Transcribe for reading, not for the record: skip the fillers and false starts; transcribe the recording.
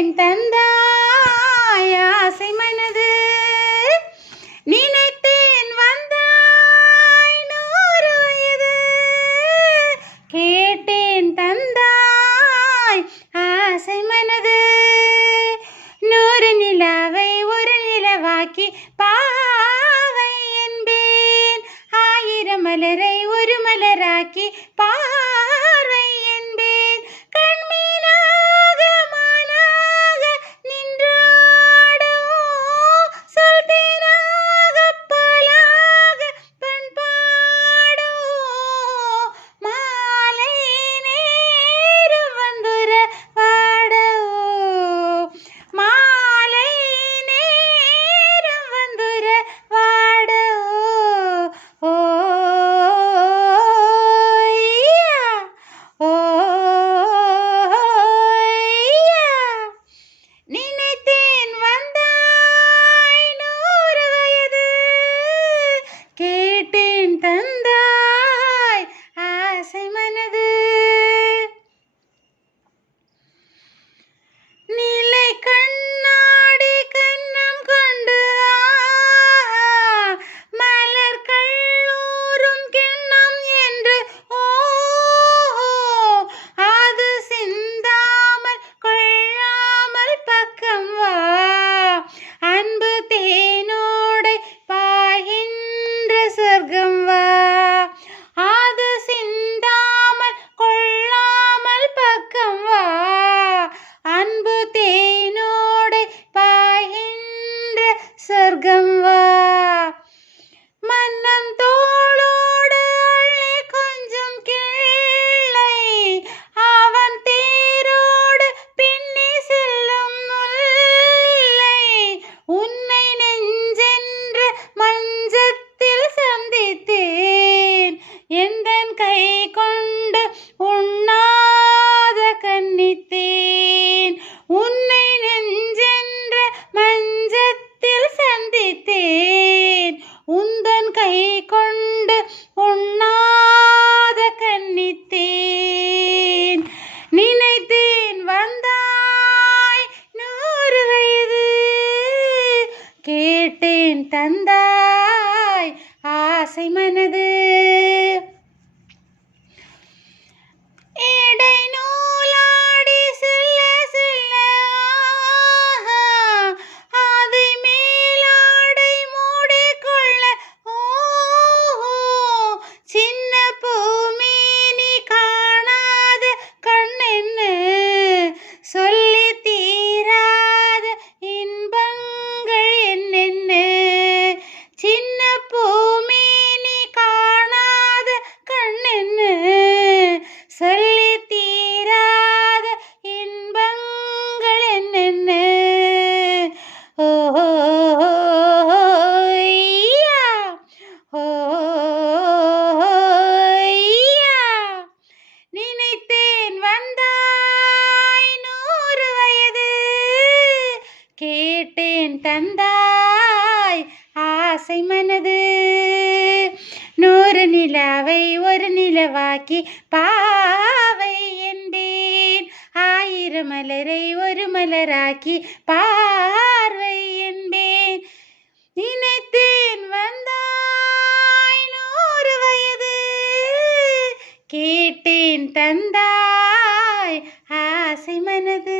கேட்டேன் தந்தாய் ஆசை மனது நினைத்தேன் வந்தாய் 100 வயது கேட்டேன் தந்தாய் ஆசை மனது 100 நிலாவை ஒரு நிலவாக்கி பாவை என்பேன் 1000 மலரை ஒரு மலராக்கி பார்வை என்பேன் கண்மீனாக மானாக நின்றாடும் சொல் தேனாக பாலாக பண்பாடும் மாலை நேரம் வந்துர வாடோ மாலை நேரம் வந்துர வாடோ ஓ நினைத்தேன் வந்தாய் 100 வயது கேட்டேன் தந்தாய் ஆசை மனது நிலை கண்ணாடி கண்ணம் கொண்டு மலர் கல்லூரும் கிண்ணம் என்று அது சிந்தாமல் கொள்ளாமல் பக்கம் வா அன்பு தேனோடை பாய்கின்ற சொர்க்கம் வா அது சிந்தாமல் கொள்ளாமல் பக்கம் வா அன்பு தேனோடை பாய்கின்ற சொர்க்கம் வா மன்னன் தோளோடு அள்ளி கொஞ்சம் கிள்ளை அவன் தேரோடு பின்னி செல்லும் முல்லை உன்னை நெஞ்சென்ற மஞ்சத்தில் சந்தித்தேன் எந்தன் கை கொண்டு உண்ணாத கன்னித்தேன் உன்னை நெஞ்சென்ற மஞ்சத்தில் சந்தித்தேன் உந்தன் கை கொண்டு உண்ணாத கன்னித்தேன் நினைத்தேன் வந்தாய் 100 வயது கேட்டேன் தந்தாய் ஆசை மனது இடை நூலாடி செல்ல செல்ல அதை மேலாடை மூடிக்கொள்ள சின்ன பூமேனி காணாத கண்ணென்ன சொல்லி தீராத இன்பங்கள் என்னென்ன சின்ன பூமேனி காணாத கண்ணென்ன சொல்லி தீராத இன்பங்கள் என்னென்ன ஓய்யா ஓய்யா நினைத்தேன் வந்தாய் 100 வயது கேட்டேன் தந்தாய் ஆசை மனது 100 நிலாவை ஒரு நிலவாக்கி பாவை என்பேன் 1000 மலரை ஒரு மலராக்கி பார்வை என்பேன் நினைத்தேன் வந்தாய் 100 வயது கேட்டேன் தந்தாய் ஆசை மனது